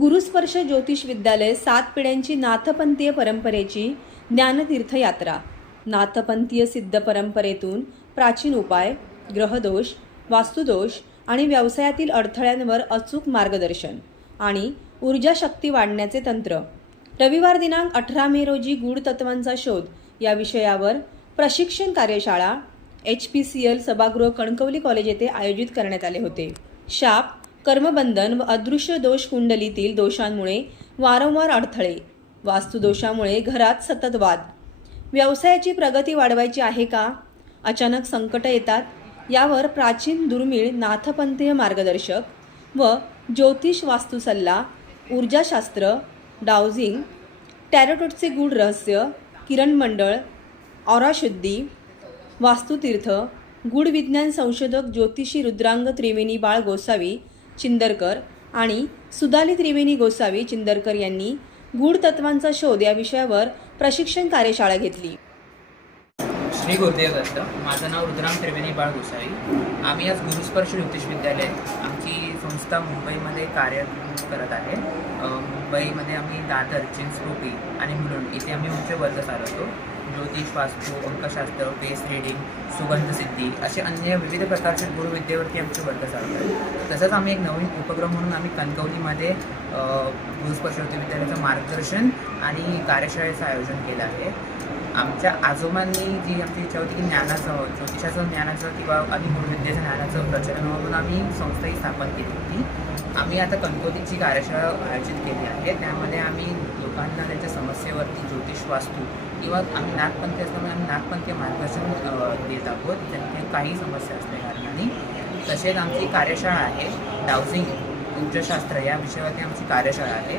गुरुस्पर्श ज्योतिष विद्यालय सात पिढ्यांची नाथपंथीय परंपरेची ज्ञानतीर्थ यात्रा नाथपंथीय सिद्ध परंपरेतून प्राचीन उपाय ग्रहदोष वास्तुदोष आणि व्यवसायातील अडथळ्यांवर अचूक मार्गदर्शन आणि ऊर्जा शक्ती वाढण्याचे तंत्र. रविवार दिनांक अठरा मे रोजी गूढ तत्वांचा शोध. या विषयावर प्रशिक्षण कार्यशाळा एच पी सी एल सभागृह कणकवली कॉलेज येथे आयोजित करण्यात आले होते. शाप कर्मबंधन व अदृश्य दोष कुंडलीतील दोषांमुळे वारंवार अडथळे वास्तुदोषामुळे घरात सतत वाद. व्यवसायाची प्रगती वाढवायची आहे का? अचानक संकट येतात. यावर प्राचीन दुर्मिळ नाथपंथीय मार्गदर्शक व ज्योतिष वास्तुसल्ला ऊर्जाशास्त्र डाउझिंग टॅरोटोटचे गूढ रहस्य किरण मंडळ औराशुद्धी वास्तुतीर्थ गूढ विज्ञान संशोधक ज्योतिषी रुद्रांग त्रिवेणी बाळ गोसावी चिंदरकर आणि सुदाली त्रिवेणी गोसावी चिंदरकर यांनी गूढ तत्वांचा शोध या विषयावर प्रशिक्षण कार्यशाळा घेतली. श्री गुरुदेव दत्त माझं नाव रुद्राम त्रिवेणी बाळ गोसावी. आम्ही आज गुरुस्पर्श ज्योतिष विद्यालय आमची संस्था मुंबईमध्ये कार्य करत आहे. मुंबईमध्ये आम्ही दादर चिंचपोटी आणि मुलुंड इथे आम्ही उच्च वर्ग चालवतो. ज्योतिष वास्तू अंकशास्त्र बेस रिडिंग सुगंध सिद्धी असे अन्य विविध प्रकारचे गुरुविद्येवरती आमचे वर्ग चालतात. तसंच आम्ही एक नवीन उपक्रम म्हणून आम्ही कणकवलीमध्ये अ, गुरुस्पर्श विद्यालयाचं मार्गदर्शन आणि कार्यशाळेचं आयोजन केलं आहे. आमच्या आजोबांनी जी आमची इच्छा होती की ज्ञानाचं ज्योतिषाचं ज्ञानाचं किंवा आम्ही गुरुविद्येच्या ज्ञानाचं प्रचलन म्हणून आम्ही संस्था ही स्थापन केली होती. आम्ही आता कणकोतीची कार्यशाळा आयोजित केली आहे. त्यामध्ये आम्ही लोकांना त्यांच्या समस्येवरती ज्योतिष वास्तू किंवा आम्ही नागपंथी असल्यामुळे आम्ही नागपंथीय मार्गदर्शन देत आहोत. त्यांच्या काही समस्या असल्या कारणाने. तसेच आमची कार्यशाळा आहे डाउझिंग ऊर्जाशास्त्र या विषयावरती आमची कार्यशाळा आहे.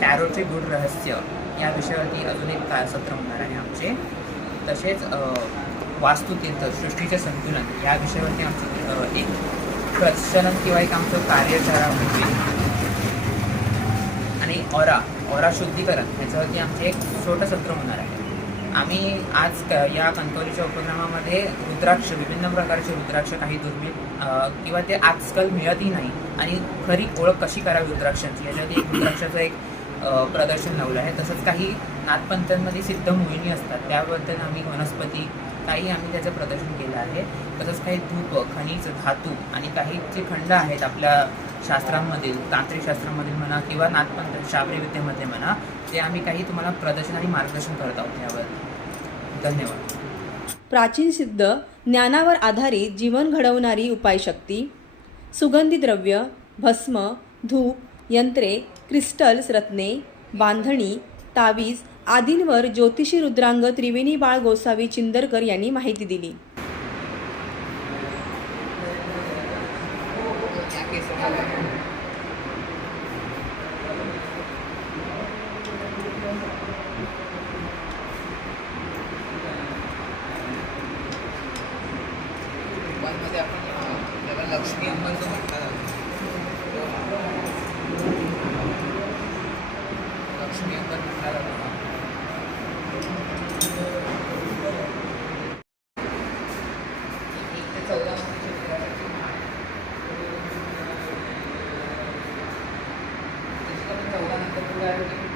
टॅरोचे गुढ रहस्य. या विषयावरती अजून एक का सत्र होणार आहे आमचे. तसेच वास्तुतीर्थ सृष्टीचे संतुलन या विषयावरती आमचं एक प्रचलन किंवा एक आमचं कार्यशाळा होईल. आणि ऑरा ऑरा शुद्धीकरण याच्यावरती आमचे एक छोटं सत्र होणार आहे. आम्ही आज क या कणकवलीच्या उपक्रमामध्ये रुद्राक्ष विभिन्न प्रकारचे रुद्राक्ष काही दुर्मिळ किंवा ते आजकाल मिळतही नाही. आणि खरी ओळख कशी करावी रुद्राक्षांची? याच्यावरती एक रुद्राक्षाचं एक प्रदर्शन लावलं आहे. तसंच काही नाथपंथांमध्ये सिद्ध मोहिनी असतात. त्याबद्दल आम्ही वनस्पती काही आम्ही त्याचं प्रदर्शन केलं आहे. तसंच काही धूप खनिज धातू आणि काही जे खंड आहेत आपल्या शास्त्रांमधील तांत्रिक शास्त्रांमधील म्हणा किंवा नाथपंथ शाबरीविद्येमध्ये म्हणा ते आम्ही काही तुम्हाला प्रदर्शन आणि मार्गदर्शन करत आहोत यावर. धन्यवाद. प्राचीन सिद्ध ज्ञानावर आधारित जीवन घडवणारी उपायशक्ती सुगंधी द्रव्य भस्म धूप यंत्रे क्रिस्टल्स रत्ने बांधणी तावीज आदींवर ज्योतिषी रुद्रांग त्रिवेणी बाळ गोसावी चिंदरकर यांनी माहिती दिली. आपण त्याला लक्ष्मी अंबाचं म्हणतात.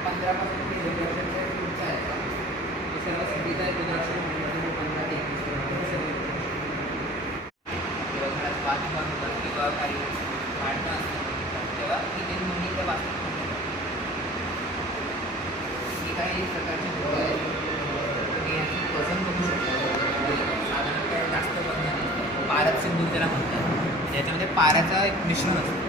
पंधरापासून आहे सर्व आहे पंधरा ते एकवीस पर्यंत घरात वाद होतात किंवा काही असतात तेव्हा किती दोन्ही त्या वाचतात काही प्रकारची पाऱ्याचा एक मिश्रण असतो.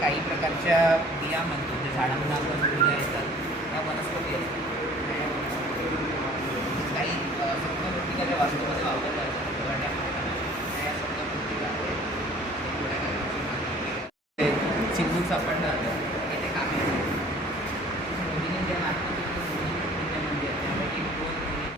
काही प्रकारच्या बिया म्हणतो जे झाडांना आपण बिया येतात त्या वनस्पती असतात. काही अ, वास्तू